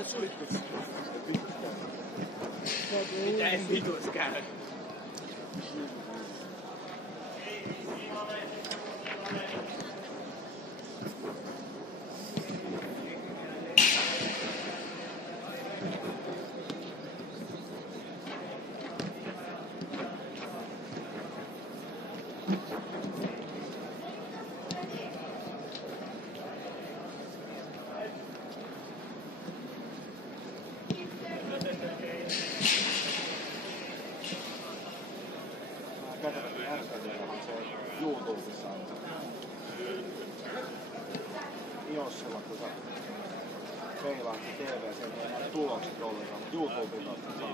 Täällä sulittu. Mitä ei vitus käy? YouTubessa on Iossella, kun sä peilaat se TV, sen ei näe tulokset ollenkaan, mutta YouTubella saa.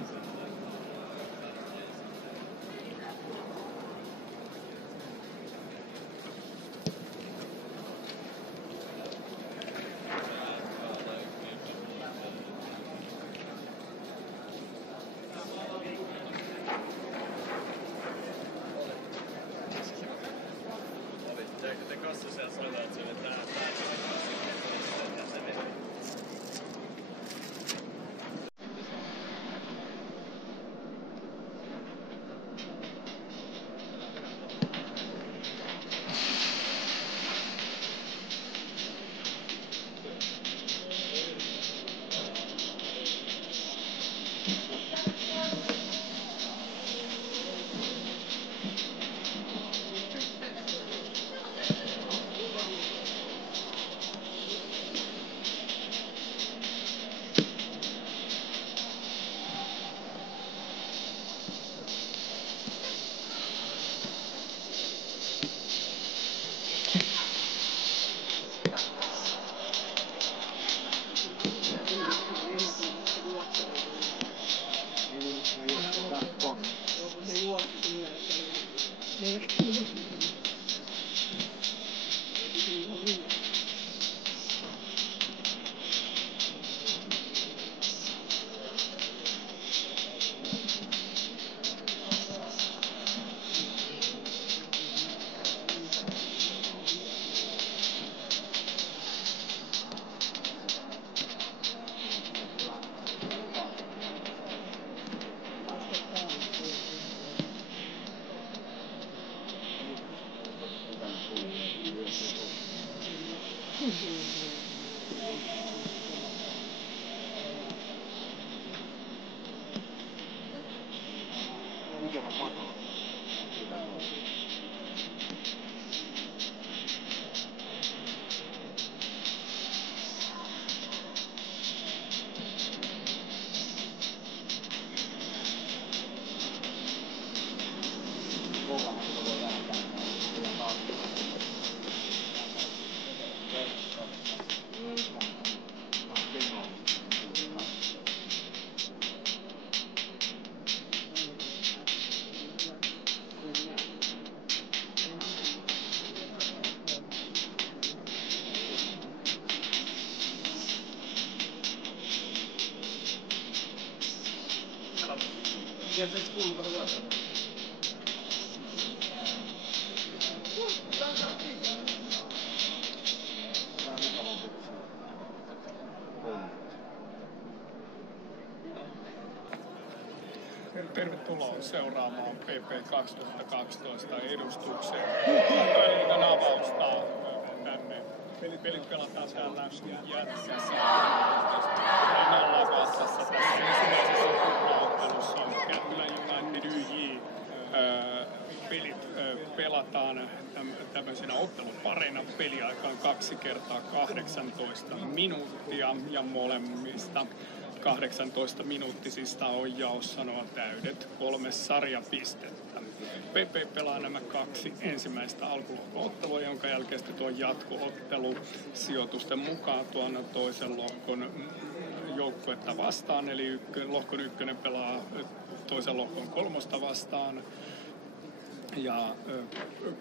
Tervetuloa seuraamaan PP 2012 edustuksen Liigan avausta tänne. Pelit pelataan täällä Jätsässä. Nallavaatsassa tässä ensimmäisessä kuplaottelussa on Kätilö United YJ. Pelit pelataan tämmöisenä otteluparina. Peliaika on 2 kertaa 18 minuuttia ja molemmista 18 minuuttisista on jaossa nuo täydet 3 sarjapistettä. PP pelaa nämä 2 ensimmäistä alkulohko-ottelua, jonka jälkeen tuo jatko-ottelu sijoitusten mukaan tuon toisen lohkon joukkuetta vastaan. Eli lohkon 1 pelaa toisen lohkon 3 vastaan ja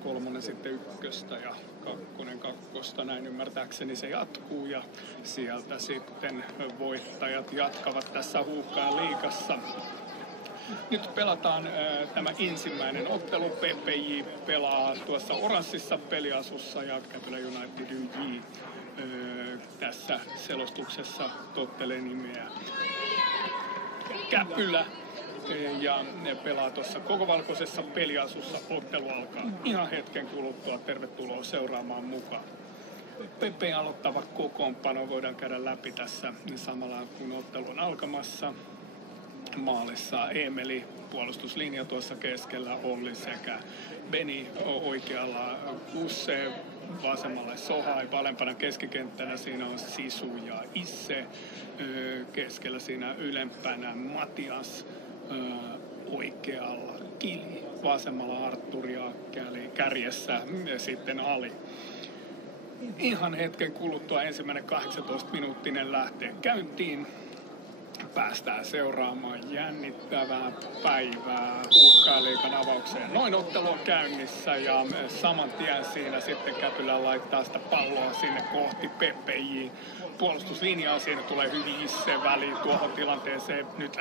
3 sitten 1 ja 2, näin ymmärtääkseni se jatkuu ja sieltä sitten voittajat jatkavat tässä Huuhkajien liigassa. Nyt pelataan tämä ensimmäinen ottelu. PPJ pelaa tuossa oranssissa peliasussa ja Kätilö United YJ tässä selostuksessa tottelee nimeä Käpylä ja ne pelaa tuossa koko valkoisessa peliasussa. Ottelu alkaa ihan hetken kuluttua. Tervetuloa seuraamaan mukaan. Pepe aloittava kokoonpano voidaan käydä läpi tässä samalla kun ottelu on alkamassa. Maalissa Eemeli, puolustuslinja tuossa keskellä, Olli sekä Beni oikealla, Kusse vasemmalle Sohai, alempana keskikenttänä siinä on Sisu ja Isse, keskellä siinä ylempänä Matias, oikealla Kili, vasemmalla Arttur ja kärjessä ja sitten Ali. Ihan hetken kuluttua ensimmäinen 18-minuuttinen lähtee käyntiin. Päästään seuraamaan jännittävää päivää Huuhkajaliigan avaukseen. Noin ottelu on käynnissä ja saman tien siinä sitten Käpylä laittaa sitä palloa sinne kohti PPJ. Puolustuslinjaa siinä tulee hyvin Isse väliin tuohon tilanteeseen. Nyt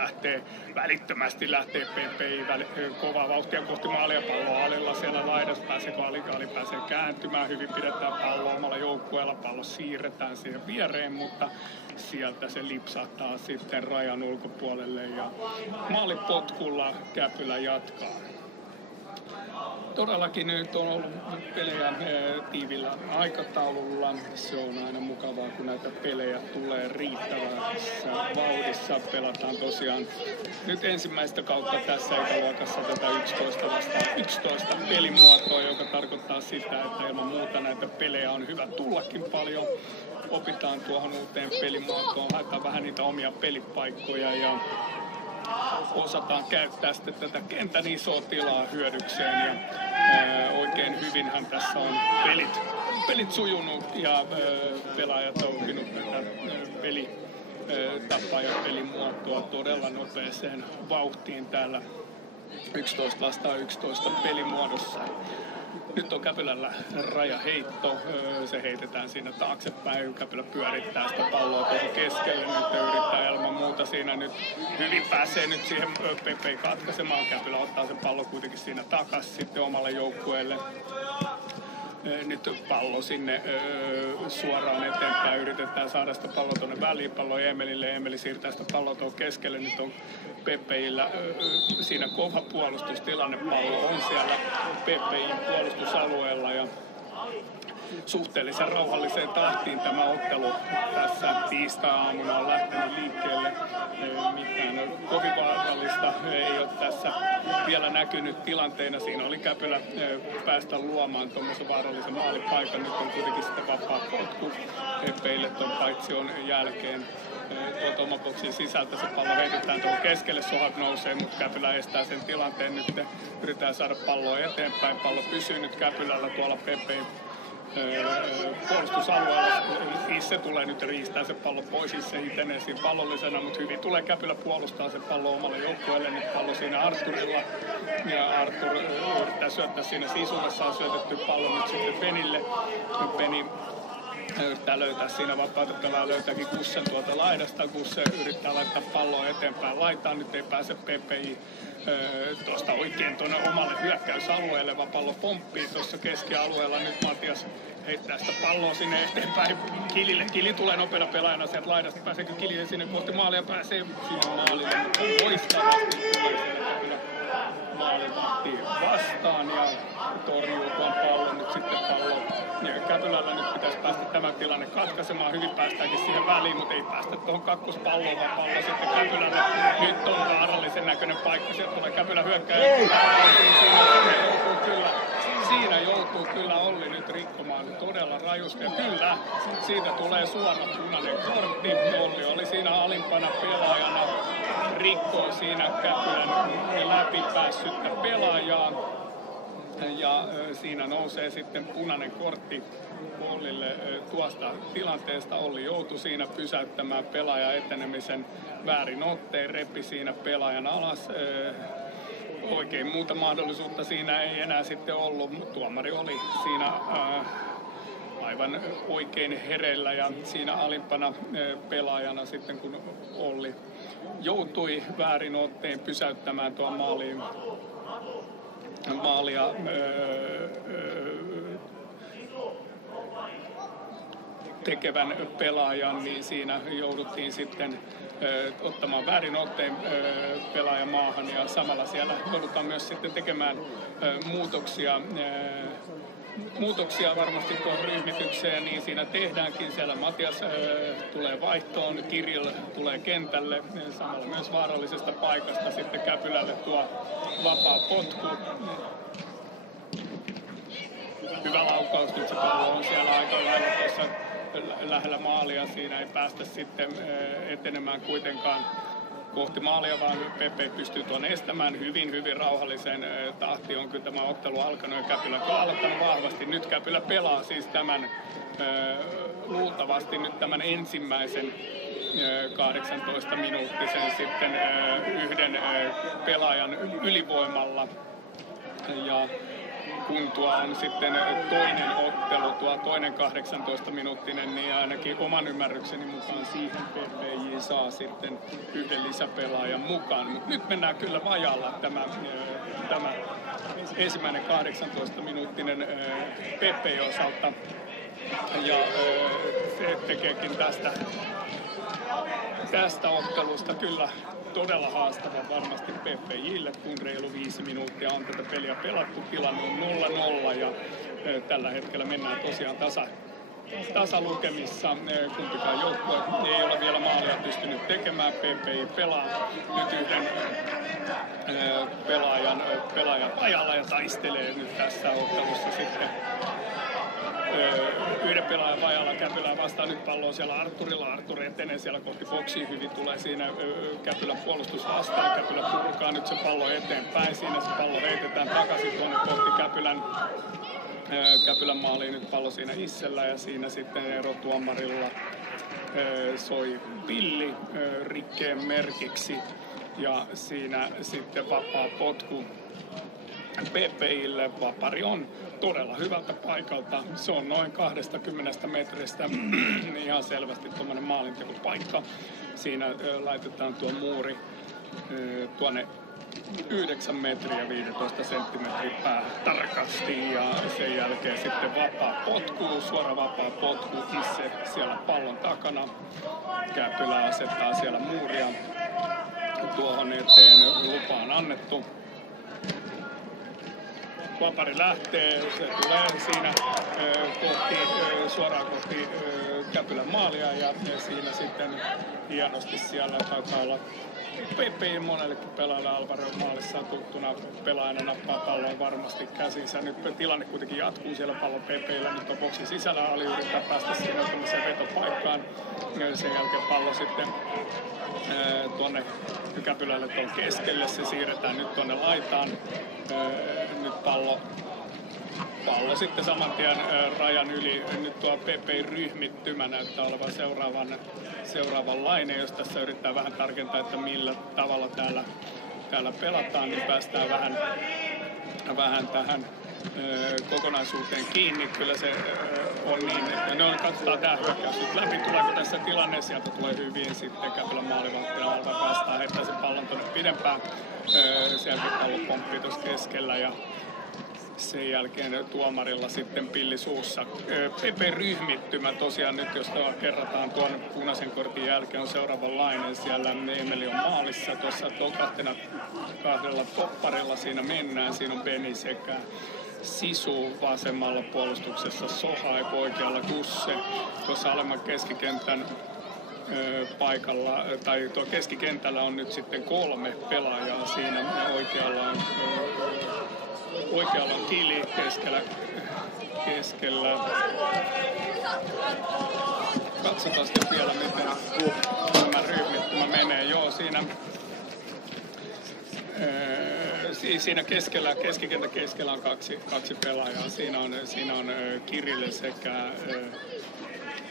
välittömästi lähtee PPJ kovaa vauhtia kohti maalia, palloa Alilla siellä laidassa. Pääseekö Ali pääsee kääntymään, hyvin pidetään palloa omalla joukkueella, pallo siirretään siihen viereen, mutta sieltä se lipsahtaa sitten rajan ulkopuolelle ja maalipotkulla Käpylä jatkaa. Todellakin nyt on ollut pelejä tiivillä aikataululla. Se on aina mukavaa, kun näitä pelejä tulee riittävässä vauhdissa. Pelataan tosiaan nyt ensimmäistä kautta tässä ikäluokassa tätä 11 vastaan 11 pelimuotoa, joka tarkoittaa sitä, että ilman muuta näitä pelejä on hyvä tullakin paljon. Opitaan tuohon uuteen pelimuotoon, haetaan vähän niitä omia pelipaikkoja ja osataan käyttää sitten tätä kentän isoa tilaa hyödykseen ja oikein hyvinhän tässä on pelit sujunut ja pelaajat on oppinut tätä pelitapaa ja pelimuotoa todella nopeeseen vauhtiin täällä 11 vastaan 11 pelimuodossa. Nyt on Käpylällä rajaheitto, se heitetään siinä taaksepäin, Käpylä pyörittää sitä palloa tuohon keskelle, nyt yrittää ilman muuta siinä nyt hyvin pääsee nyt siihen Pepe katkaisemaan, Käpylä ottaa sen pallo kuitenkin siinä takas sitten omalle joukkueelle. Nyt pallo sinne suoraan eteenpäin, yritetään saada sitä palloa tuonne väliin, pallo Eemelille, Eemeli siirtää sitä palloa tuonne keskelle, nyt on Pepeillä siinä kova puolustustilanne, pallo on siellä Pepein puolustusalueella ja suhteellisen rauhalliseen tahtiin tämä ottelu tässä tiistai-aamuna on lähtenyt liikkeelle. Mitään kovin vaarallista ei ole tässä vielä näkynyt tilanteena. Siinä oli Käpylä päästä luomaan tuommoisen vaarallisen maalipaikan. Nyt on kuitenkin sitten vapaa potku Pepeille tuon paitsion jälkeen. Tuolta oman boksin sisältä se pallo heitetään tuohon keskelle, Sohat nousee, mutta Käpylä estää sen tilanteen. Nyt yritetään saada palloa eteenpäin. Pallo pysyy nyt Käpylällä tuolla Pepein puolustusalueella. Isse tulee nyt riistää se pallo pois, Isse hitenee siinä pallollisena, mutta hyvin tulee Käpylä puolustaa se pallo omalle joukkueelle. Nyt pallo siinä Arturilla ja Artur yrittää syöttää siinä Sisulle, saa syötetty pallo nyt sitten Benille. Beni yrittää löytää siinä vapaata pelaa, löytääkin Kussen tuolta laidasta. Kusse yrittää laittaa palloa eteenpäin laitaan, nyt ei pääse PPI tuosta oikein tuonne omalle hyökkäysalueelle, vaan pallo pomppii tuossa keskialueella. Nyt Matias heittää sitä palloa sinne eteenpäin Kilille. Kili tulee nopeana pelaajana sieltä laidasta. Pääseekö Kili sinne kohti maalia? Pääsee sinne maalille, mutta loistavasti tulee siellä kyllä maalivahti vastaan ja torjuu tuon pallon nyt sitten pallo. Käpylällä nyt pitäisi päästä tämä tilanne katkaisemaan. Hyvin päästäänkin siihen väliin, mutta ei päästä tuohon kakkospalloon, vaan pallo sitten Käpylälle. Nyt on vaarallisen näköinen paikka. Sieltä tulee Käpylä hyökkääjä. Siinä joutuu kyllä Olli nyt rikkomaan todella rajusti. Ja kyllä, siitä tulee suora punainen kortti. Olli oli siinä alimpana pelaajana. Rikkoo siinä Käpylän läpi päässyttä pelaajaa. Ja siinä nousee sitten punainen kortti Ollille tuosta tilanteesta. Olli joutui siinä pysäyttämään pelaajan etenemisen väärin otteen, repi siinä pelaajan alas. Oikein muuta mahdollisuutta siinä ei enää sitten ollut, mutta tuomari oli siinä aivan oikein hereillä ja siinä alimpana pelaajana sitten kun Olli joutui väärin otteen pysäyttämään tuon maalia tekevän pelaajan, niin siinä jouduttiin sitten ottamaan väärin otteen pelaajan maahan ja samalla siellä joudutaan myös sitten tekemään muutoksia varmasti tuon ryhmitykseen, niin siinä tehdäänkin. Siellä Matias tulee vaihtoon, Kirill tulee kentälle, samalla myös vaarallisesta paikasta sitten Käpylälle tuo vapaa potku. Hyvä laukaus, nyt se pallo on siellä aika lailla tuossa lähellä maalia, siinä ei päästä sitten etenemään kuitenkaan kohti maalia, vaan Pepe pystyy tuon estämään hyvin rauhalliseen tahtiin. On kyllä tämä ottelu alkanut ja Käpylä on aloittanut vahvasti. Nyt Käpylä pelaa siis tämän luultavasti nyt tämän ensimmäisen 18-minuuttisen sitten yhden pelaajan ylivoimalla. Ja kun tuo on sitten toinen ottelu, tuo toinen 18-minuuttinen, niin ainakin oman ymmärrykseni mukaan siihen PPJ saa sitten yhden lisäpelaajan mukaan. Mutta nyt mennään kyllä vajalla tämä ensimmäinen 18-minuuttinen PPJ osalta. Ja se tekeekin tästä ottelusta kyllä todella haastava varmasti PPJille, kun reilu 5 minuuttia on tätä peliä pelattu. Tilanne on 0-0 ja tällä hetkellä mennään tosiaan tasalukemissa. Kumpikaan joukkue ei ole vielä maalia pystynyt tekemään. PPJ pelaa nyt yhden pelaajan ajalla ja taistelee nyt tässä ottelussa sitten yhden pelaajan vajalla Käpylää vastaan. Nyt pallo on siellä Arturilla. Artur etenee siellä kohti boksia. Hyvin tulee siinä Käpylän puolustus vastaan. Käpylä purkaa nyt se pallo eteenpäin. Siinä se pallo heitetään takaisin tuonne kohti Käpylän maaliin. Nyt pallo siinä itsellä ja siinä sitten erotuomarilla soi pilli rikkeen merkiksi. Ja siinä sitten vapaa potku PPJille. Vapari on todella hyvältä paikalta. Se on noin 20 metristä ihan selvästi tuommoinen maalintekopaikka. Siinä laitetaan tuo muuri tuonne 9 metriä 15 senttimetriä päähän tarkasti ja sen jälkeen sitten vapaa potku, suora vapaa potku itse siellä pallon takana. Käpylä asettaa siellä muuria tuohon eteen, lupa on annettu. Vapari lähtee, se tulee siinä suoraan kohti Käpylän maalia ja siinä sitten hienosti siellä taitaa olla PPJ monellekin pelaajalle Alvaro maalissa tuttuna pelaajana nappaa pallon varmasti käsinsä. Nyt tilanne kuitenkin jatkuu siellä pallon PPJllä, nyt on boksin sisällä, Ali yrittää päästä siinä tämmöiseen vetopaikkaan. Sen jälkeen pallo sitten tuonne Käpylälle tuon keskelle, se siirretään nyt tuonne laitaan. Nyt pallo sitten saman tien rajan yli. Nyt tuo PP-ryhmittymä näyttää olevan seuraavanlainen. Jos tässä yrittää vähän tarkentaa, että millä tavalla täällä pelataan, niin päästään vähän tähän kokonaisuuteen kiinni. Kyllä se on niin, että katsotaan tämä hyökkäys nyt läpi. Tuleeko tässä tilanne? Sieltä tulee hyvin sitten Käpylän maalivahtina Alvar vastaan, heittää sen pallon tuonne pidempään. Sieltä pallo pomppii tuossa keskellä ja sen jälkeen tuomarilla sitten pilli suussa. PP-ryhmittymä tosiaan nyt, jos kerrataan tuon punaisen kortin jälkeen, on seuraavanlainen. Siellä Emeli on maalissa. Tuossa kahdella topparilla siinä mennään. Siinä on Beni sekä Sisu vasemmalla puolustuksessa, Sohaib oikealla Gusse. Tuossa alemman keskikentän paikalla, tai tuo keskikentällä on nyt sitten 3 pelaajaa siinä. Oikealla on Kili keskellä. Katsotaan sitten vielä, miten tämä ryhmittymä menee. Joo, siinä keskikentän keskellä on kaksi pelaajaa. Siinä on Kirille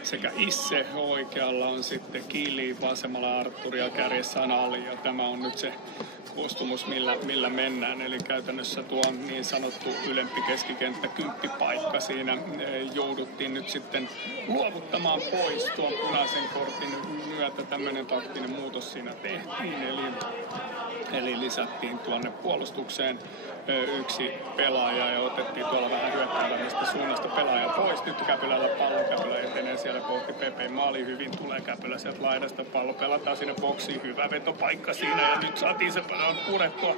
sekä Isse, oikealla on sitten Kili, vasemmalla Arturi ja kärjessä on Ali. Ja tämä on nyt se koostumus, millä mennään. Eli käytännössä tuo niin sanottu ylempi keskikenttä, kymppipaikka, siinä jouduttiin nyt sitten luovuttamaan pois tuon punaisen kortin myötä. Tämmöinen taktinen muutos siinä tehtiin. Eli lisättiin tuonne puolustukseen yksi pelaaja ja otettiin tuolla vähän hyökkäävämmästä suunnasta pelaaja pois. Nyt Käpylällä pallo, Käpylä etenee siellä kohti Pepe maali. Hyvin tulee Käpylä sieltä laidasta, pallo pelataan sinne boksiin. Hyvä vetopaikka siinä ja nyt saatiin se purettua.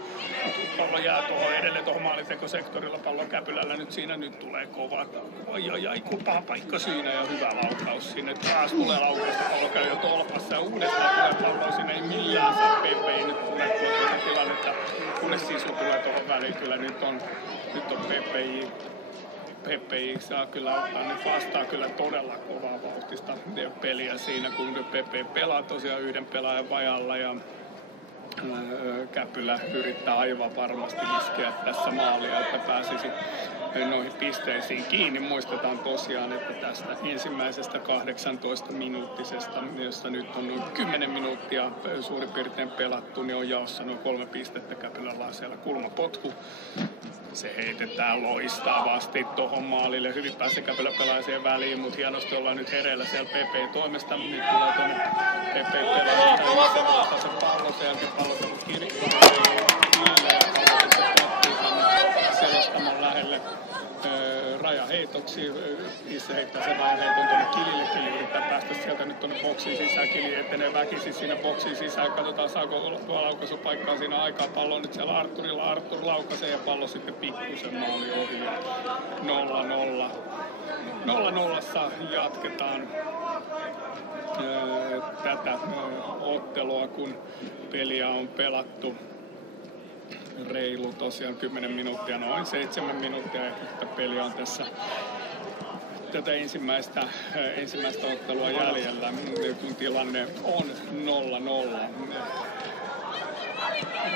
Pallo jää tuohon edelleen tuohon maalintekosektorilla, pallo Käpylällä nyt siinä nyt tulee kova. Ai, paha paikka siinä ja hyvä laukaus sinne. Taas tulee laukausta, pallo käy jo tolpassa ja uudestaan tulee pallo sinne. Ei millään saa Pepe, ei nyt purettua tuota tilannetta. Kunnes Sisu tulee tuohon väliin, kyllä nyt on PPI saa kyllä ottaa, ne vastaa kyllä todella kovaa vauhtista peliä siinä, kun Pepe pelaa tosiaan yhden pelaajan vajalla ja Käpylä yrittää aivan varmasti iskeä tässä maalia, että pääsisi noihin pisteisiin kiinni. Muistetaan tosiaan, että tästä ensimmäisestä 18-minuuttisesta, jossa nyt on noin 10 minuuttia suurin piirtein pelattu, niin on jaossa noin 3 pistettä. Käpylällä on siellä kulmapotku. Se heitetään loistavasti tuohon maalille. Hyvin pääsee Käpylä pelaa siihen väliin, mutta hienosti ollaan nyt hereillä siellä PP-toimesta. Nyt tulee tuonne PP-pelaaja. Se pallo sieltä, pallo kirkkaan. Selostamon lähelle rajaheitoksi. Itse heittää sen rajaheiton tuonne Kilille. Kili yrittää päästä sieltä nyt tuonne boksiin sisään. Kili etenee väkisin siinä boksiin sisään. Katsotaan saako tuo laukaisupaikkaa siinä aikaa. Pallo nyt siellä Arturilla. Artur laukaisee ja pallo sitten pikkusen maali ohi. 0-0 jatketaan tätä ottelua, kun peliä on pelattu reilu tosiaan 10 minuuttia, noin 7 minuuttia, että peli on tässä tätä ensimmäistä ottelua jäljellä, kun tilanne on 0-0.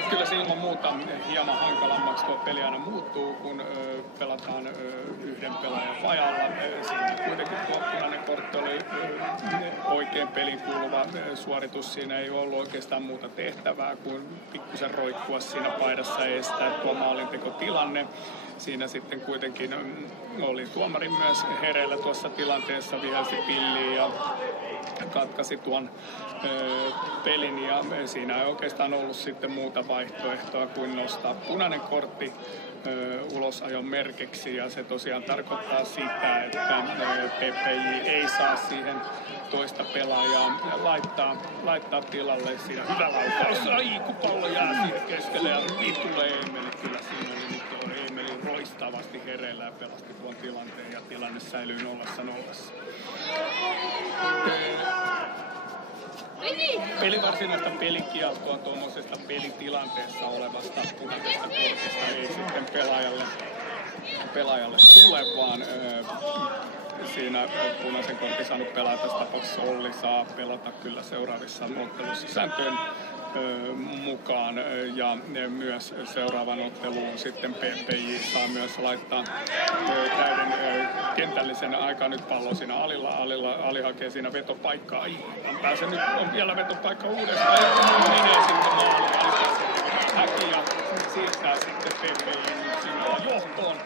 Kyllä se ilman muuta hieman hankalammaksi tuo peli aina muuttuu, kun pelataan yhden pelaajan vajalla. Siinä kuitenkin tuo punainen kortti oli oikein peliin kuuluva suoritus. Siinä ei ollut oikeastaan muuta tehtävää kuin pikkusen roikkua siinä paidassa ja estää tuo maalintekotilanne. Siinä sitten kuitenkin oli tuomari myös hereillä tuossa tilanteessa, vihelsi pilliin ja katkaisi tuon pelin ja siinä ei oikeastaan ollut sitten muuta vaihtoehtoa kuin nostaa punainen kortti ulosajon merkiksi ja se tosiaan tarkoittaa sitä, että PPJ ei saa siihen toista pelaajaa laittaa tilalle. Siinä hyvä laukaus, kun pallo jää siihen keskelle ja nyt tulee Emeli, kyllä siinä oli nyt Emeli loistavasti hereillä ja pelasti tuon tilanteen ja tilanne säilyy 0-0. Peli varsinaista pelikieltoa tuommoisesta pelitilanteessa olevasta punaisesta kortista ei sitten pelaajalle tule, vaan siinä punaisen kortin saanut pelaa tässä tapauksessa Olli saa pelata kyllä seuraavissa ottelussa sääntöön mukaan ja myös seuraavan otteluun sitten PPJ saa myös laittaa täyden kentällisen aikaa nyt pallo siinä Ali hakee siinä vetopaikkaa. Pääsee nyt on vielä vetopaikka uudestaan ja menee sitten maaliin. Häki ja siirtää sitten PPJ siinä johtoon.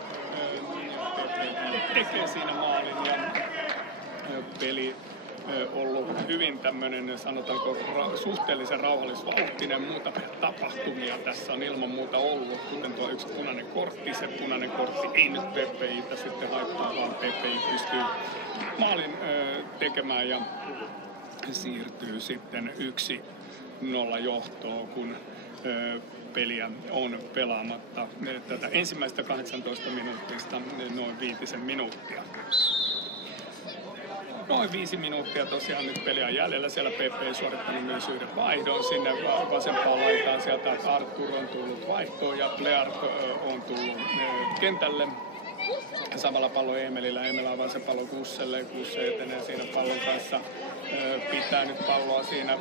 Tekee siinä maalin ja peli ollut hyvin tämmöinen, sanotaanko suhteellisen rauhallisvauhtinen, muutamia tapahtumia tässä on ilman muuta ollut, kuten tuo yksi punainen kortti. Se punainen kortti ei nyt PPI:tä sitten haittaa, vaan PPI pystyy maalin tekemään ja siirtyy sitten 1-0 johtoon, kun peliä on pelaamatta tätä ensimmäistä 18 minuuttista noin 5 minuuttia. Noin 5 minuuttia tosiaan nyt peliä jäljellä. Siellä PP suorittanut myös yhden vaihdon sinne vasempaan laitaan. Sieltä Artur on tullut vaihtoon ja Plear on tullut kentälle. Samalla pallo Emelillä. Emel avaa se pallo Kusselle. Kusse etenee siinä pallon kanssa. Pitää nyt palloa siinä.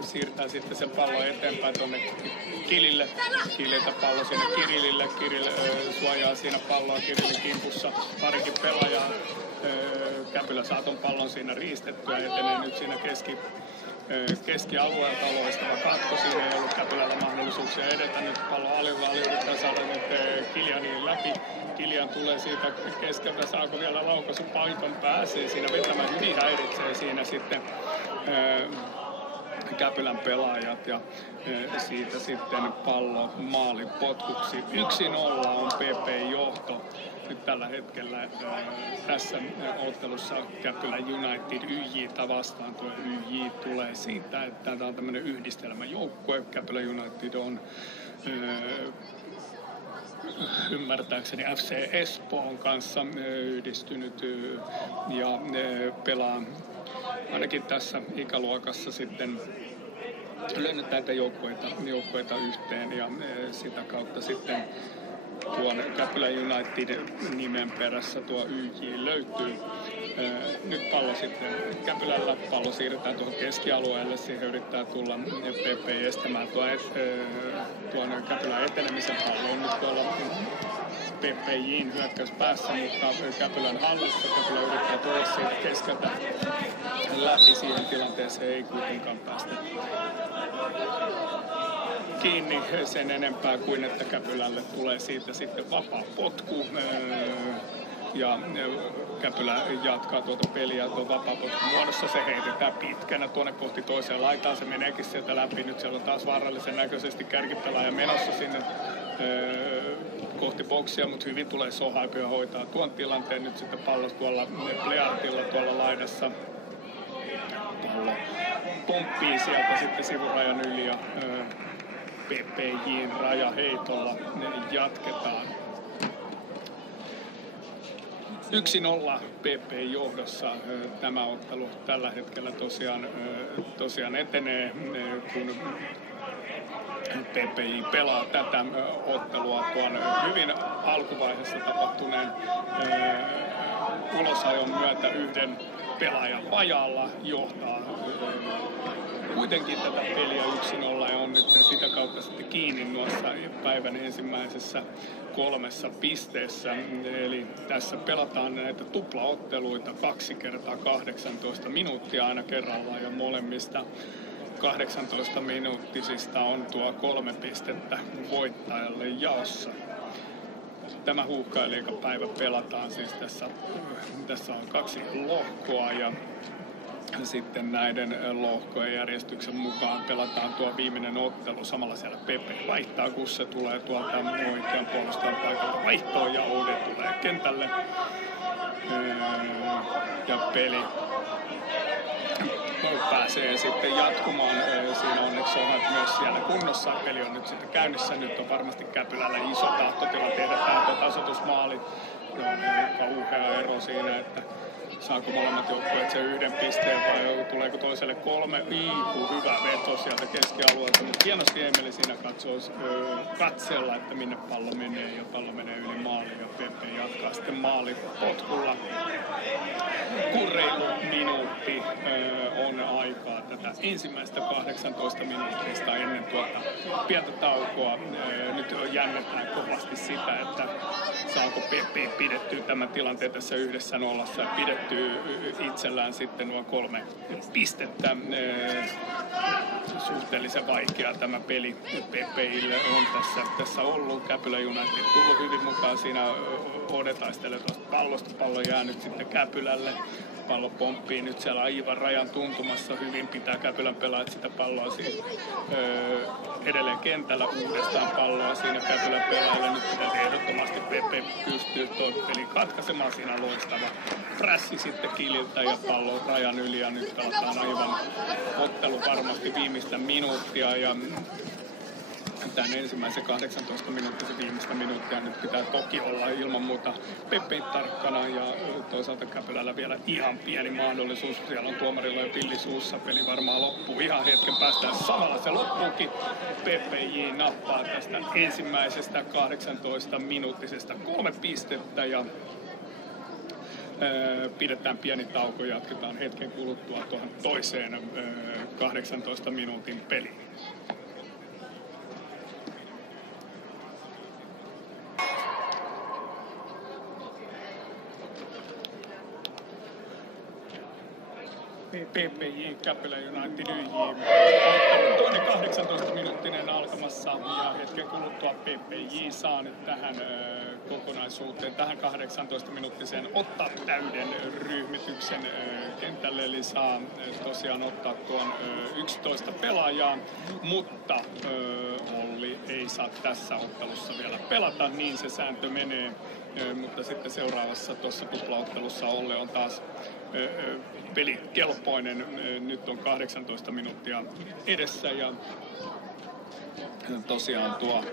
Siirtää sitten sen pallon eteenpäin tuonne Kilille. Kililtä pallo sinne Kirilille. Kiril suojaa siinä palloa Kirilin kimpussa. Parikin pelaajaa. Käpylä saa ton pallon siinä riistettyä ja etenee nyt siinä keskialueelta loistava katko. Siinä ei ollut Käpylällä mahdollisuuksia edetä. Nyt pallo alilla. Ali yrittää saada nyt Kilianin läpi. Kilian tulee siitä keskeltä. Saako vielä laukaisupaikan? Pääsee siinä vetämään. Hyvin häiritsee siinä sitten Käpylän pelaajat ja siitä sitten pallo maalipotkuksi. 1-0 on PP johto nyt tällä hetkellä tässä ottelussa Käpylä United YJ:tä vastaan. Tuo YJ tulee siitä, että tämä on tämmöinen yhdistelmäjoukkue. Käpylä United on ymmärtääkseni FC Espoon kanssa yhdistynyt ja pelaa ainakin tässä ikäluokassa sitten lyönyt näitä joukkueita yhteen ja sitä kautta sitten tuon Käpylä United nimen perässä tuo YJ löytyy. Nyt pallo sitten Käpylällä, pallo siirretään tuohon keskialueelle, siihen yrittää tulla PP estämään tuon Käpylän etenemisen. Pallo on nyt tuolla PPJ:n hyökkäys päässä, mutta Käpylän hallussa. Käpylä yrittää tulla siitä keskeltä läpi, siihen tilanteeseen ei kuitenkaan päästä kiinni sen enempää kuin että Käpylälle tulee siitä sitten vapaa potku. Ja Käpylä jatkaa tuota peliä tuon vapaapotkun muodossa. Se heitetään pitkänä tuonne kohti toiseen laitaan. Se meneekin sieltä läpi. Nyt siellä on taas vaarallisen näköisesti kärkipelaaja menossa sinne kohti boksia, mutta hyvin tulee Sohaipio hoitaa tuon tilanteen. Nyt sitten pallo tuolla Pleartilla tuolla laidassa. Pallo pomppii sieltä sitten sivurajan yli ja PPJ:n rajaheitolla jatketaan. 1-0 PP johdossa. Tämä ottelu tällä hetkellä tosiaan etenee, kun PPJ pelaa tätä ottelua tuon hyvin alkuvaiheessa tapahtuneen ulosajon myötä yhden pelaajan vajalla johtaa kuitenkin tätä peliä 1-0 ja on nyt sitä kautta sitten kiinni noissa päivän ensimmäisessä 3 pisteessä. Eli tässä pelataan näitä tuplaotteluita 2 kertaa 18 minuuttia aina kerrallaan ja molemmista 18 minuuttisista on tuo 3 pistettä voittajalle jaossa. Tämä huuhkajaliigapäivä pelataan siis tässä on 2 lohkoa ja sitten näiden lohkojen järjestyksen mukaan pelataan tuo viimeinen ottelu. Samalla siellä Pepe vaihtaa, kun se tulee tuolta oikean puolustajan paikalta vaihtoon ja Oude tulee kentälle. Ja peli pääsee sitten jatkumaan. Siinä onneksi on myös siellä kunnossa. Peli on nyt sitten käynnissä. Nyt on varmasti Käpylällä iso tahtotila tehdä tämä tasoitusmaali. On kauhea ero siinä, että saako molemmat joukkueet sen 1 pisteen vai tuleeko toiselle 3? Hyvä veto sieltä keskialueelta, mutta hienosti Emeli siinä katsella, että minne pallo menee ja pallo menee yli maalin ja Pepe jatkaa sitten maalipotkulla. Kun reilu minuutti on aikaa tätä ensimmäistä 18 minuutista ennen tuota pientä taukoa. Nyt jännetään kovasti sitä, että saako Pepe pidettyä tämän tilanteen tässä 1-0 ja pidettyä itsellään sitten nuo 3 pistettä. Suhteellisen vaikea tämä peli Pepeille on tässä ollut. Käpylä United tullut hyvin mukaan siinä. Ode taistelee tuosta pallosta. Pallo jää nyt sitten Käpylälle. Pallo pomppii nyt siellä aivan rajan tuntumassa. Hyvin pitää Käpylän pelaajat sitä palloa siinä, edelleen kentällä uudestaan palloa siinä Käpylän pelaajille. Nyt pitäisi ehdottomasti Pepe pystyy tuo peli katkaisemaan. Siinä loistava prässi sitten Kililtä ja pallo rajan yli. Ja nyt pelataan aivan ottelu varmasti viimeistä minuuttia. Ja tämän ensimmäisen 18 minuuttisen viimeistä minuuttia nyt pitää toki olla ilman muuta Pepe tarkkana ja toisaalta Käpylällä vielä ihan pieni mahdollisuus. Siellä on tuomarilla jo pilli suussa, peli varmaan loppuu ihan hetken päästä. Samalla se loppuukin. PPJ nappaa tästä ensimmäisestä 18 minuuttisesta 3 pistettä ja pidetään pieni tauko, jatketaan hetken kuluttua tuohon toiseen 18 minuutin peliin. PPJ, Käpylä United YJ. Toinen 18-minuuttinen alkamassa ja hetken kuluttua PPJ saa nyt tähän kokonaisuuteen, tähän 18-minuuttiseen ottaa täyden ryhmityksen kentälle, eli saa tosiaan ottaa tuon 11 pelaajaa, mutta Olli ei saa tässä ottelussa vielä pelata, niin se sääntö menee, mutta sitten seuraavassa tuossa tuplaottelussa Olli on taas pelikelpoinen. Nyt on 18 minuuttia edessä ja tosiaan tuo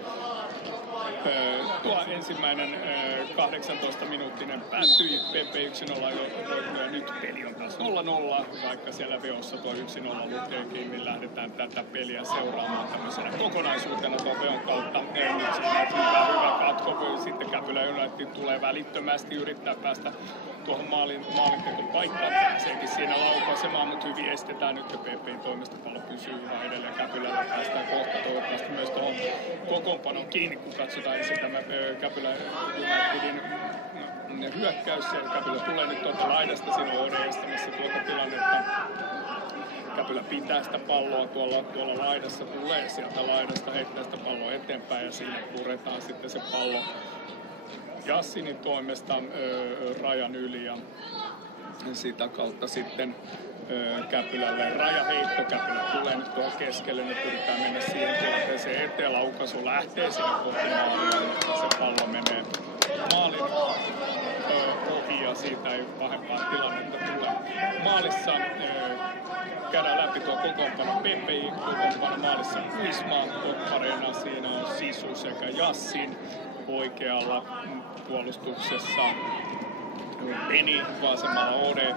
ensimmäinen 18-minuuttinen päättyi PP 1-0 ja nyt peli on taas 0-0, vaikka siellä veossa tuo 1-0 lukeekin, niin lähdetään tätä peliä seuraamaan tämmöisenä kokonaisuutena tuon veon kautta. Nyt siinä hyvä katko, sitten Käpylä United tulee välittömästi yrittää päästä tuohon maalintekopaikkaan, pääseekin siinä laukaisemaan, mutta hyvin estetään nyt PP:n toimesta, pallo pysyy hyvä edelleen Käpylällä, päästään kohta toivottavasti myös tuohon kokoonpanon kiinni, kun katsotaan ensin tämä Käpylä Unitedin hyökkäys, ja Käpylä tulee nyt tuolta laidasta, siinä on estämässä tuota tilannetta. Käpylä pitää sitä palloa tuolla laidassa, tulee sieltä laidasta, heittää sitä palloa eteenpäin ja siinä puretaan sitten se pallo Jassinin toimesta rajan yli ja sitä kautta sitten Käpylälle rajaheitto. Käpylä tulee nyt tuohon keskelle, nyt yrittää mennä siihen tilanteeseen eteen. Laukaisu lähtee sinne kohti maalia, se pallo menee maalin ohi ja siitä ei pahempaa tilannetta tule. Maalissa käydään läpi tuo kokoonpano PPI, kokoonpano maalissa Kuisma, toppareina siinä on Sisu sekä Jassin oikealla puolustuksessa. Peni, vasemmalla Ode,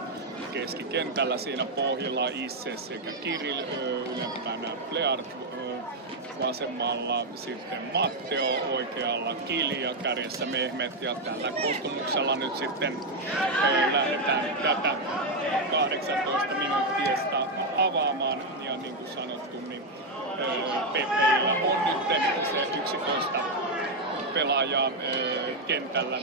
keskikentällä siinä pohjalla Isse sekä Kirill, ylempänä Pleart, vasemmalla sitten Matteo, oikealla Kilja, kärjessä Mehmet ja tällä koostumuksella nyt sitten lähdetään tätä 18 minuuttiesta avaamaan ja niin kuin sanottu, niin PP:llä on nyt se 11 pelaajaa kentällä.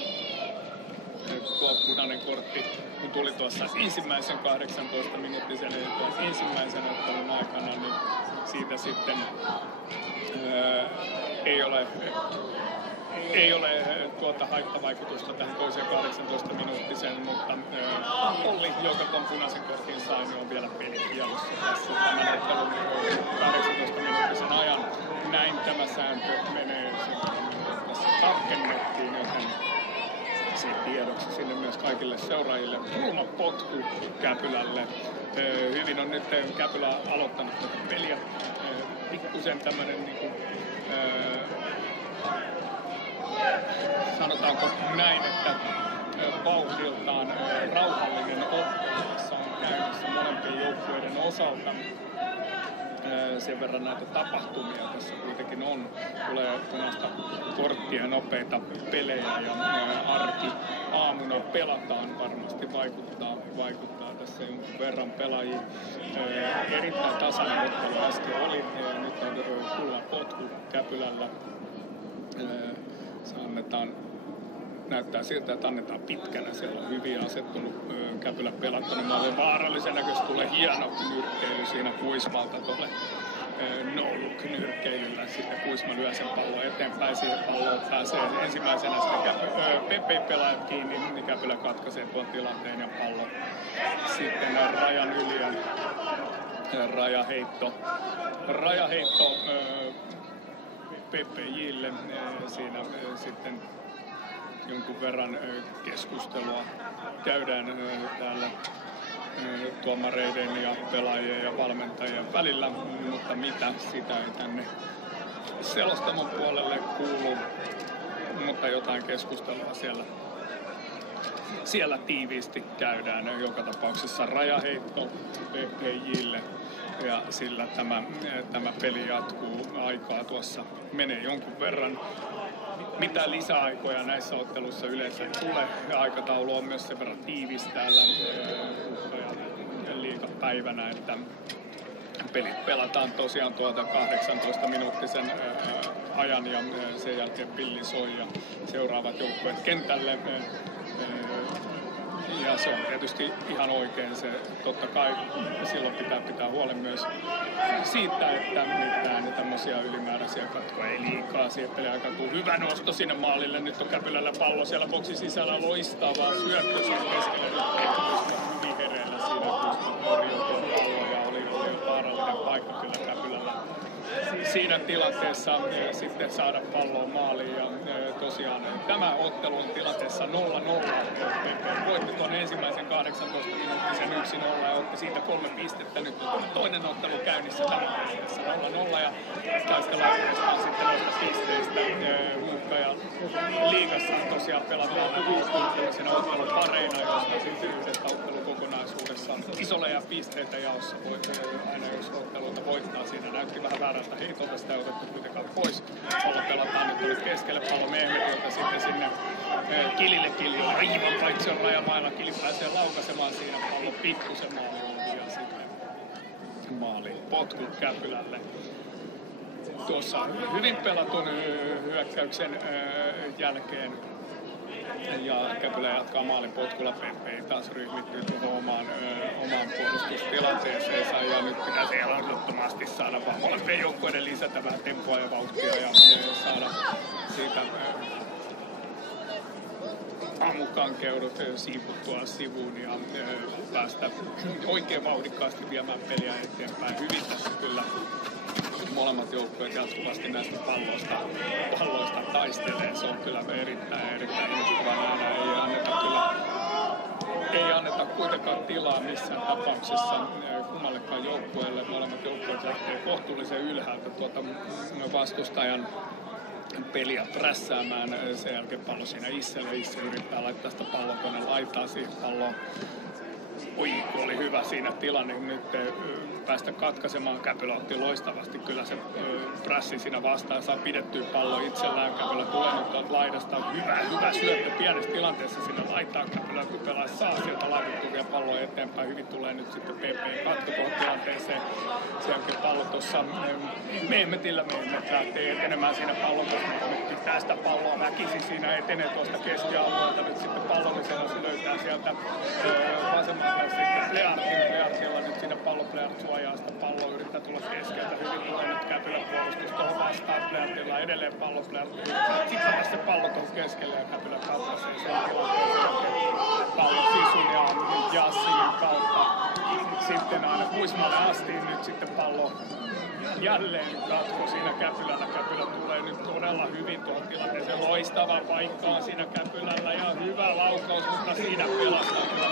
Tuo punainen kortti, kun tuli tuossa ensimmäisen 18 minuuttisen ensimmäisen ottelun aikana, niin siitä sitten ei ole haittavaikutusta tähän toiseen 18 minuuttiseen, mutta Olli, joka tuon punaisen kortin sai, niin on vielä pelikiellossa tässä tämän ottelun 18 minuuttisen ajan. Näin tämä sääntö menee, tässä tarkennettiin, joten se tiedoksi sinne myös kaikille seuraajille. Kulmapotku Käpylälle. Hyvin on nyt Käpylä aloittanut tätä peliä. Pikkusen tämmönen niinku, sanotaanko näin, että vauhdiltaan rauhallinen ottelu tässä on käynnissä molempien joukkueiden osalta. Sen verran näitä tapahtumia tässä kuitenkin on. Tulee punaista korttia, nopeita pelejä ja arki aamuna pelataan. Varmasti vaikuttaa tässä jonkun verran pelaajiin. Erittäin tasainen ottelu äsken oli. Nyt on kulmapotku Käpylällä. Se näyttää siltä, että annetaan pitkänä. Siellä on hyvin asettunut Käpylä pelattanut. Mä olen vaarallisen näköistä. Tulee hieno nyrkkeily siinä Kuismalta tuolle no-look-nyrkkeilyllä. Sitten Kuisma lyö sen pallon eteenpäin. Siihen palloon pääsee ensimmäisenä sitten PP-pelaajat kiinni. Niin Käpylä katkaisee tuon tilanteen ja pallo sitten rajan yli ja rajaheitto PPJille. Siinä sitten jonkun verran keskustelua käydään täällä tuomareiden ja pelaajien ja valmentajien välillä, mutta mitä sitä ei tänne selostamon puolelle kuulu, mutta jotain keskustelua siellä tiiviisti käydään. Joka tapauksessa rajaheitto PPJille ja sillä tämä peli jatkuu. Aikaa tuossa menee jonkun verran. Mitä lisäaikoja näissä otteluissa yleensä tulee. Aikataulu on myös sen verran tiivis täällä liigapäivänä, että pelit pelataan tosiaan 18-minuuttisen ajan ja sen jälkeen pilli soi ja seuraavat joukkueet kentälle. Ja se on tietysti ihan oikein. Se totta kai silloin pitää huolen myös siitä, että mitään tämmöisiä ylimääräisiä katkoja ei liikaa. Siihen peliaika tuu hyvä nosto sinne maalille. Nyt on Käpylällä pallo siellä boksin sisällä, loistavaa syöttö siellä keskellä. Nyt ei tulisi hyvin hereillä siinä, kun torjuu tuon palloa ja oli vaarallinen paikka kyllä Käpylällä siinä tilanteessa sitten saada palloa maaliin. Ja tosiaan tämä ottelu on tilanteessa 0-0. Voitti tuon ensimmäisen 18 minuuttisen 1-0 ja otti siitä 3 pistettä. Nyt on toinen ottelu käynnissä tällä tilanteessa 0-0 ja taistellaan uudestaan sitten noista pisteistä. Huuhka ja liigassa on tosiaan pelataan tämmöisenä ottelupareina, josta sitten yhdestä ottelukokonaisuudessa isolla ja pisteitä jaossa aina jos otteluita voittaa. Siinä näytti vähän väärältä heitolta, sitä ei otettu kuitenkaan pois. Pallo pelataan nyt tuonne keskelle, pallo Mehmetiltä sitten sinne Kilille. Kili on aivan paitsi on rajamailla, Kili pääsee laukaisemaan siinä pallo pikkusen maaliin ja sitten maaliin potku Käpylälle. Tuossa hyvin pelatun hyökkäyksen jälkeen ja Käpylä jatkaa maalipotkulla. Pepe ei taas ryhmittyy tuohon omaan puolustustilanteeseensa ja nyt pitäisi ehdottomasti saada vaan molempien joukkueiden lisätä vähän tempoa ja vauhtia ja saada siitä aamukankeudut siivuttua sivuun ja päästä oikein vauhdikkaasti viemään peliä eteenpäin. Hyvin tässä kyllä molemmat joukkueet jatkuvasti näistä palloista taistelee. Se on kyllä erittäin innostavaa nähdä. Ei anneta kuitenkaan tilaa missään tapauksessa kummallekaan joukkueelle. Molemmat joukkueet lähtee kohtuullisen ylhäältä vastustajan peliä prässäämään. Sen jälkeen pallo siinä Isselle. Isse yrittää laittaa sitä palloa tuonne laitaan siihen palloon. Oikku oli hyvä siinä tilanne. Nyt päästä katkaisemaan. Käpylä otti loistavasti kyllä se prässi siinä vastaan. Saa pidettyä pallo itsellään. Käpylä tulee nyt tuolta laidasta. Hyvä syöttö pienessä tilanteessa sinne laittaa. Käpylä kun pelaa saa sieltä laitettua vielä palloa eteenpäin. Hyvin tulee nyt sitten PP katko tuohon tilanteeseen. Sen jälkeen pallo tuossa Mehmetillä. Mehmet lähtee etenemään siinä pallon. Nyt pitää sitä palloa väkisin siinä etenee tuosta keskialueelta. Nyt sitten pallollisella se löytää sieltä vasemmalta sitten Pleartilla nyt siinä pallo Pleart suojaa sitä palloa, yrittää tulla keskeltä. Hyvin tulee nyt Käpylän puolustus tuohon vastaan. Pleartilla edelleen pallo Pleart. Sitten se pallo tuohon keskelle ja Käpylä katkaisee sen tilanteen. Pallo Sisun ja Jassin kautta. Sitten aina Kuismalle asti nyt sitten pallo jälleen katko siinä Käpylällä. Käpylä tulee nyt todella hyvin tuohon tilanteeseen. Loistava paikka on siinä Käpylällä ja hyvä laukaus, mutta siinä pelastaa kyllä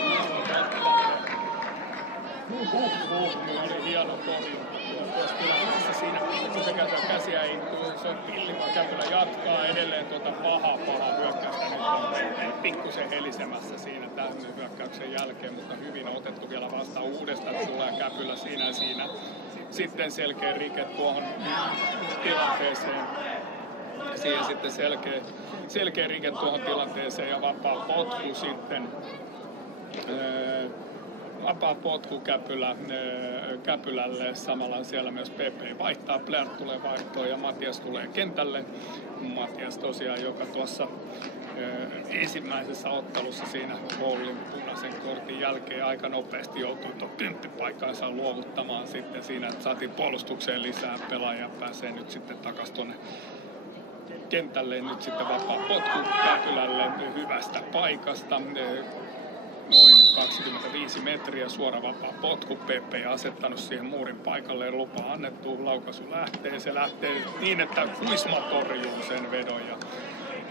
oli hieno torjunta tuossa tilanteessa siinä, kun se käytetään käsiä intuu, se on pilli, vaan Käpylä jatkaa edelleen tuota pahaa hyökkäystä. Nyt on pikkusen helisemässä siinä tämän hyökkäyksen jälkeen, mutta hyvin otettu vielä vasta uudestaan, tulee Käpylä siinä ja siinä. Sitten selkeä rike tuohon tilanteeseen. Siihen sitten selkeä rike tuohon tilanteeseen ja vapaa potku sitten. Vapaa potku Käpylälle. Samalla siellä myös PP vaihtaa. Pleart tulee vaihtoon ja Matias tulee kentälle. Matias tosiaan, joka tuossa ensimmäisessä ottelussa siinä Oulun punaisen kortin jälkeen aika nopeasti joutui tuon 10 paikkaansa luovuttamaan sitten siinä, että saatiin puolustukseen lisää pelaajia. Pääsee nyt sitten takaisin tuonne kentälle. Nyt sitten vapaa potku Käpylälle hyvästä paikasta. Noin 25 metriä suora vapaa potku. Pepe ei asettanut siihen muurin paikalle. Lupa annettu. Laukaisu lähtee. Se lähtee niin, että Kuisma torjuu sen vedon ja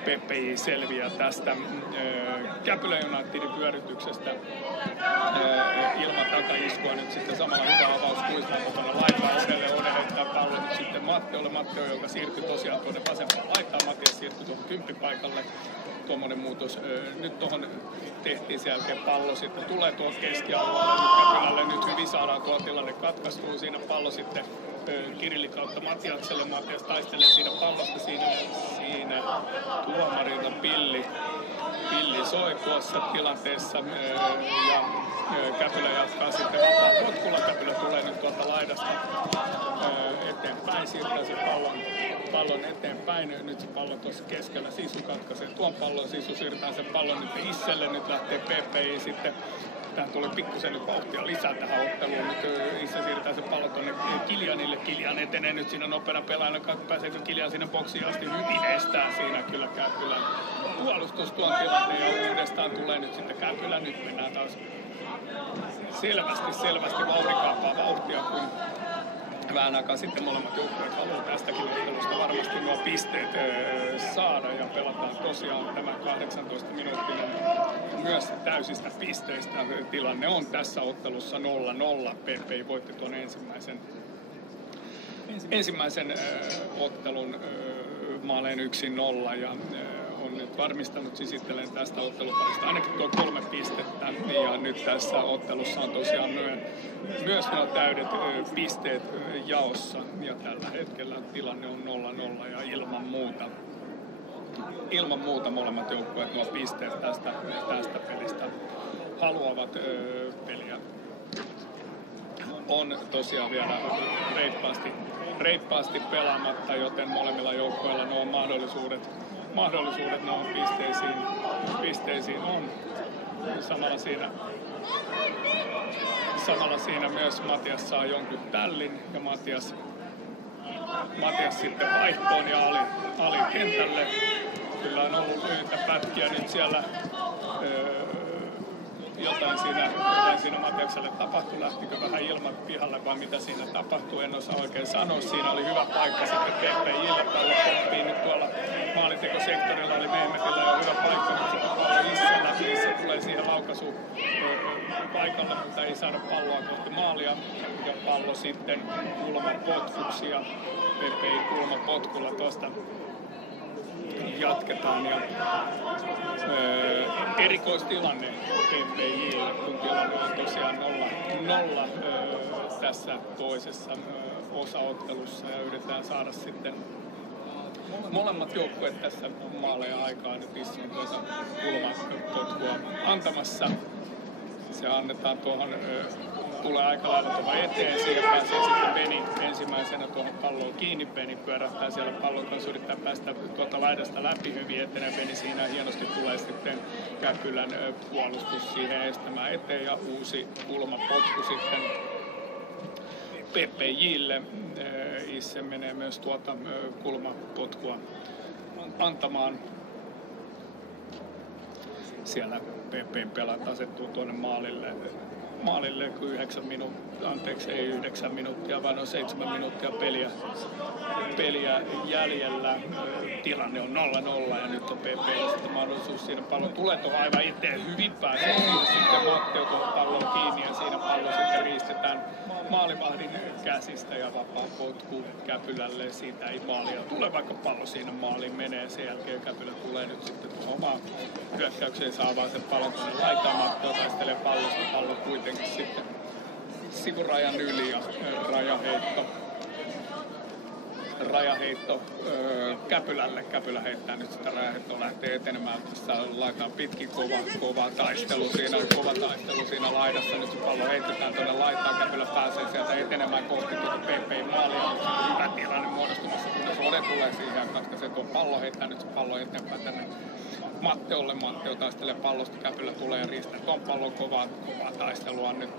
Pepe ei selviä tästä Käpylä Unitedin pyörityksestä ilman takaiskua. Nyt sitten samalla hyvä avaus Kuisma mukana laitaa Odelle heittää pallo nyt sitten Matteolle. Matteo, joka siirtyi tosiaan tuonne vasempaan laitaan. Matias siirtyi tuohon 10 paikalle. Tuommoinen muutos. Nyt tuohon tehtiin sen jälkeen pallo sitten tulee tuon keskialueelle Käpylälle. Nyt hyvin saadaan tuo tilanne katkaistua. Siinä pallo sitten Kirillin kautta Matiakselle. Matias taistelee siinä pallosta siinä tuomarilta pilli Villi soi tuossa tilanteessa ja Käpylä jatkaa sitten vapaa potkulla. Käpylä tulee nyt tuolta laidasta eteenpäin, siirtää sen pallon eteenpäin. Nyt se pallo tuossa keskellä, Sisu katkaisee tuon pallon, Sisu siirtää sen pallon nyt Isselle, nyt lähtee PPI sitten. Tähän tuli pikkusen nyt vauhtia lisää tähän otteluun. Nyt Isse siirtää sen pallon tuonne Kiljanille. Kiljan etenee nyt siinä nopeana pelaajana. Pääseekö Kiljan sinne boksiin asti? Hyvin estää siinä kyllä Käpylän puolustus tuon tilanteen. Ja uudestaan tulee nyt sitten Käpylä. Nyt mennään taas selvästi vauhdikaampaa vauhtia kuin vähän aikaa sitten molemmat joukkueet haluaa tästäkin ottelusta varmasti nuo pisteet saada ja pelataan tosiaan tämä 18 minuuttinen myös täysistä pisteistä. Tilanne on tässä ottelussa 0-0. PP voitti tuon ensimmäisen ottelun maaleen 1-0 ja on nyt varmistanut siis itselleen tästä otteluparista ainakin tuo 3 pistettä. Ja nyt tässä ottelussa on tosiaan myös nuo täydet pisteet jaossa. Ja tällä hetkellä tilanne on 0-0 ja ilman muuta molemmat joukkueet nuo pisteet tästä pelistä haluavat peliä. On tosiaan vielä reippaasti pelaamatta, joten molemmilla joukkueilla nuo mahdollisuudet nuo pisteisiin on. Samalla siinä myös Matias saa jonkun tällin ja Matias sitten vaihtoon ja Ali kentälle. Kyllä on ollut lyhyitä pätkiä nyt siellä. Jotain siinä Matiakselle tapahtui, lähtikö vähän ilmat pihalle vai mitä siinä tapahtui, en osaa oikein sanoa. Siinä oli hyvä paikka sitten PPI:lle, pallo pomppii nyt tuolla maalintekosektorilla, oli Mehmetillä jo hyvä paikka, mutta sitten pallo Issellä, Isse tulee siihen laukaisuun paikalle, mutta ei saada palloa kohti maalia ja pallo sitten kulmapotkuksi ja PPI kulmapotkulla tuosta jatketaan ja erikoistilanne PPI:lle, kun tilanne on tosiaan 0 tässä toisessa osaottelussa ja yritetään saada sitten molemmat joukkueet tässä maaleja aikaa. Nyt Isse on tuota kulmapotkua antamassa. Se annetaan tuohon, tulee aika lailla tuohon eteen, siihen pääsee sitten Beni ensimmäisenä tuohon palloon kiinni. Beni pyörähtää siellä pallon kanssa, yrittää päästä tuolta laidasta läpi hyvin etenee. Beni siinä hienosti tulee sitten Käpylän puolustus siihen estämään eteen ja uusi kulmapotku sitten PPJ:lle. Isse menee myös tuota kulmapotkua antamaan. Siellä PP:n pelaat asettuu tuonne maalille 9 minuuttia, vaan on 7 minuuttia peliä jäljellä. Tilanne on 0-0 ja nyt on PP:llä sitten mahdollisuus siinä pallon tulee tuohon aivan eteen. Hyvin pääsee sitten Matteo tuohon pallon kiinni ja siinä pallo sitten riistetään maalivahdin käsistä ja vapaa potku Käpylälle. Siitä ei maalia tule, vaikka pallo siinä maaliin menee. Sen jälkeen Käpylä tulee nyt sitten tuohon omaan hyökkäykseen, saa vaan sen pallon tuonne laitaan. Matteo taistelee pallosta, pallo kuitenkin sitten sivurajan yli ja rajaheitto Käpylälle. Käpylä heittää nyt sitä rajaheittoa, lähtee etenemään. Tässä laitaan pitkin kova taistelu siinä laidassa. Nyt se pallo heitetään tuonne laitaan. Käpylä pääsee sieltä etenemään kohti tuota PP-maalia. Nyt on hyvä tilanne muodostumassa, kun Sode tulee siihen ja katkaisee tuon pallo. Heittää nyt se pallo eteenpäin tänne Matteolle. Matteo taistelee pallosta. Käpylä tulee ja riistää tuon pallon kovaa taistelua nyt.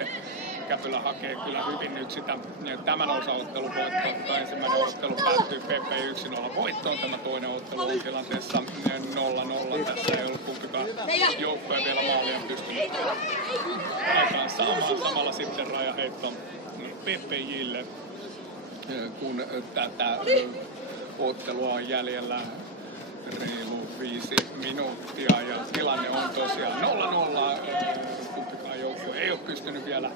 Käpylä hakee kyllä hyvin nyt sitä tämän osaottelun voittoa. Ensimmäinen ottelu päättyy PP 1-0 voittoon. Tämä toinen ottelu on tilanteessa 0-0. Tässä ei ollut kumpikaan joukkue vielä maalia pystynyt aikaan saamaan. Samalla sitten rajaheitto PPJ:lle, kun tätä ottelua on jäljellä reilu 5 minuuttia ja tilanne on tosiaan 0-0. Kumpikaan joukkue ei ole pystynyt vielä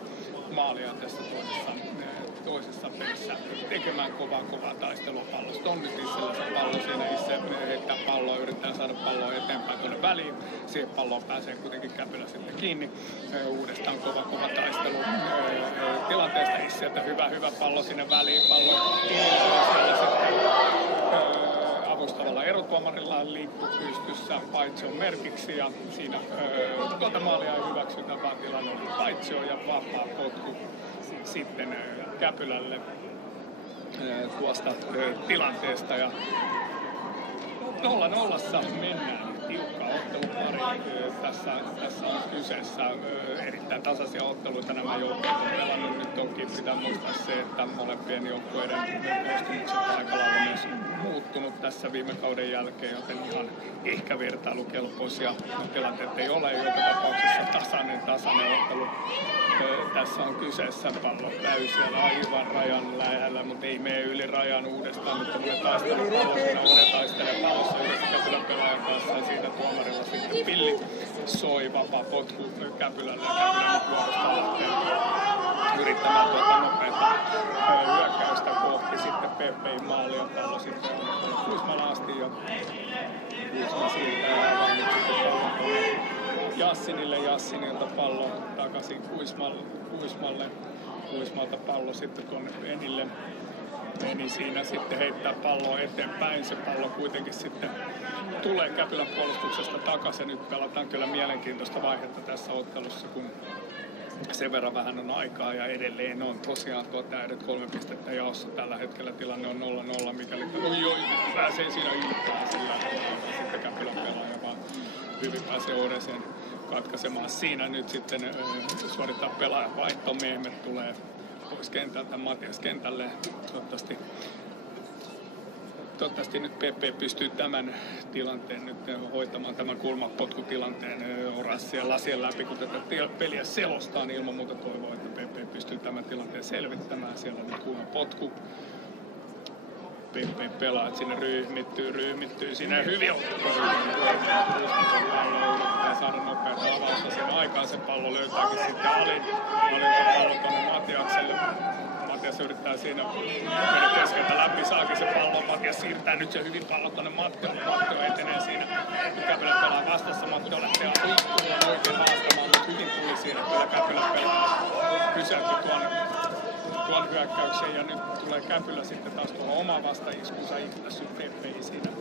maalia tässä toisessa pelissä tekemään kovaa taistelua pallosta. On nyt Issellä se pallo siinä, Isse heittää palloa, yrittää saada palloa eteenpäin tuonne väliin. Siihen palloon pääsee kuitenkin Käpylä sitten kiinni. Uudestaan kova taistelu tilanteesta Isseltä. Hyvä pallo sinne väliin. Pallo siellä sitten avustavalla Tuolla erotuomarilla on liippu pystyssä paitsio merkiksi ja siinä tuota maalia ei hyväksytä, vaan tilanne oli paitsio ja vapaa potku sitten Käpylälle tuosta tilanteesta. Ja 0-0 mennään. Tiukka ottelupari. Tässä on kyseessä erittäin tasaisia otteluita. Nämä joukkueet on pelannut. Nyt toki pitää muistaa se, että molempien joukkueiden kostumukset aika lailla myös muuttunut tässä viime kauden jälkeen, joten ihan ehkä vertailukelpoisia tilanteet ei ole. Joka tapauksessa tasainen ottelu. Tässä on kyseessä pallo täysiä aivan rajan lähellä, mutta ei mene yli rajan uudestaan. Nyt on taistelupallo, siinä uuden taistelee pallossa yhdessä Käpylän pelaajan kanssa ja siitä tuomarilla sitten pilli soi, vapaa potku Käpylälle ja Käpylän puolesta lähtee yrittämään nopeata hyökkäystä kohti sitten PP:n maali ja pallo sitten Kuismalle asti ja Kuisma siirtää aivan nyt sitten pallon Jassinille, Jassinilta pallo takaisin Kuismalle. Kuismalta pallo sitten tuonne Enille. Eni siinä sitten heittää palloa eteenpäin. Se pallo kuitenkin sitten tulee Käpylän puolustuksesta takaisin. Nyt pelataan kyllä mielenkiintoista vaihetta tässä ottelussa, kun sen verran vähän on aikaa ja edelleen on tosiaan täydet 3 pistettä jaossa. Tällä hetkellä tilanne on 0-0, mikäli pääsee siinä ylipäänsä sillä sitten Käpylän pelaaja vaan hyvin pääsee Oreseen katkaisemaan. Siinä nyt sitten suorittaa pelaajan vaihto. Mehmet tulee pois kentältä, Matias kentälle. Toivottavasti nyt PP pystyy tämän tilanteen nyt hoitamaan, tämän kulmapotkutilanteen Orassien lasien läpi, kun tätä peliä selostaa, niin ilman muuta toivoo, että PP pystyy tämän tilanteen selvittämään. Siellä on nyt kulmapotku. PP pelaa, että sinne ryhmittyy sinne hyvin yrittää saada nopeata avausta sen aikaan. Se pallo löytääkin sitten Alin pallo tuonne Matiakselle. Matias yrittää siinä mennä keskeltä läpi, saakin se pallo. Matias siirtää nyt se hyvin pallo tuonne Mattiolle. Mattio etenee siinä. Käpylä pelaa vastassa. Mattio lähtee liikkumaan oikein haastamaan, mutta hyvin tuli siinä. Kyllä Käpylä pelaa pysäytti tuon hyökkäyksen ja nyt tulee Käpylä sitten taas tuolla oma vastaiskunsa ihmeessä Peppei siinä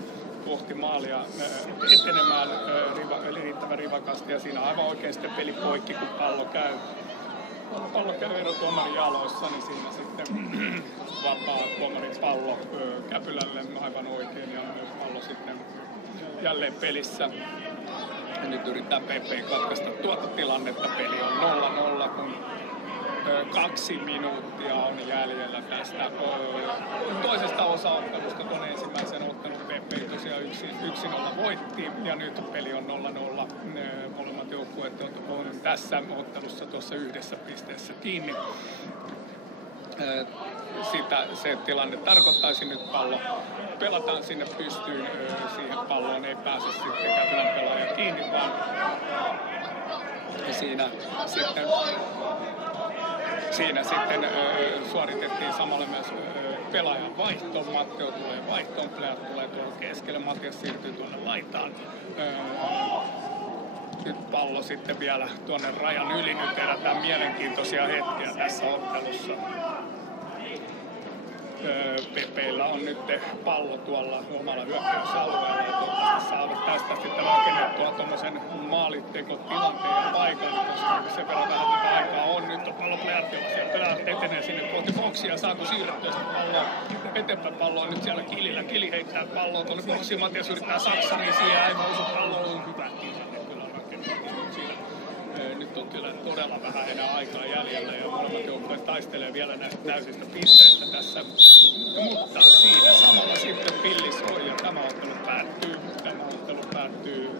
kohti maalia etenemään riittävän rivakasti ja siinä aivan oikein sitten peli poikki, kun pallo käy erotuomarin jaloissa, niin siinä sitten vapaa tuomarin pallo Käpylälle aivan oikein ja pallo sitten jälleen pelissä. Ja nyt yrittää Peppei katkaista tuota tilannetta, peli on 0-0, kun 2 minuuttia on jäljellä tästä toisesta osaottelusta. Tuon ensimmäisen ottelun PP tosiaan 1-0 voitti ja nyt peli on 0-0. Molemmat joukkueet on tässä ottelussa tuossa 1 pisteessä kiinni. Se tilanne tarkoittaisi nyt pallo. Pelataan sinne pystyyn, siihen palloon ei pääse sitten Käpylän pelaaja kiinni, vaan Siinä sitten suoritettiin samalla myös pelaajan vaihto. Matteo tulee vaihtoon, Pleat tulee tuolla keskelle, Matias siirtyy tuonne laitaan. Nyt pallo sitten vielä tuonne rajan yli. Nyt eletään mielenkiintoisia hetkiä tässä ottelussa. Pepeillä on nyt pallo tuolla omalla hyökkäysalueella ja toivottavasti saavat tästä sitten rakennettua tuommoisen maalitekotilanteen ja paikan, koska sen verran vähän tätä aikaa on. Nyt on pallo Pleartilla, siellä Pleart etenee sinne kohti boksia, saako siirrettyä sitä palloa eteenpäin. Pallo on nyt siellä Kilillä, Kili heittää palloa tuonne boksiin, Matias yrittää Saksariin, siihen aivan osu pallo on hyvä tilanne kyllä rakennettu siinä. Nyt on kyllä todella vähän enää aikaa jäljellä ja molemmat joukkueet taistelee vielä näistä täysistä pisteistä tässä. Mutta siinä samalla sitten pilli soi ja tämä ottelu päättyy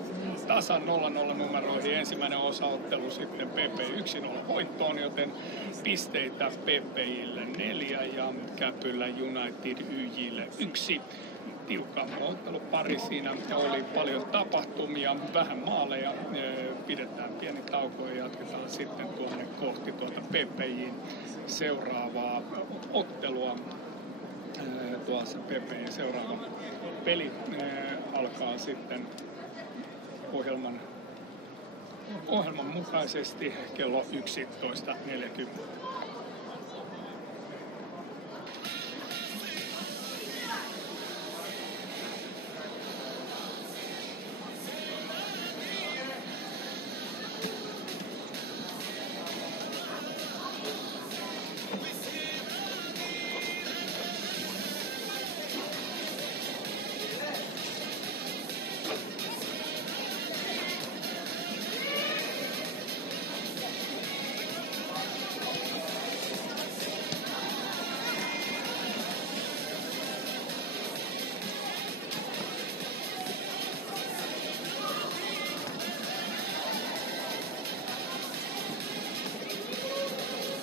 tasan 0-0 numeroihin. Ensimmäinen osaottelu sitten PP 1-0 voittoon, joten pisteitä PP:ille 4 ja Käpylä United YJ:lle 1. Tiukka ottelupari, siinä oli paljon tapahtumia, vähän maaleja, pidetään pieni tauko ja jatketaan sitten tuonne kohti tuota PP:n seuraavaa ottelua. Tuossa PP:n seuraava peli alkaa sitten ohjelman mukaisesti kello 11.40. Kiitos.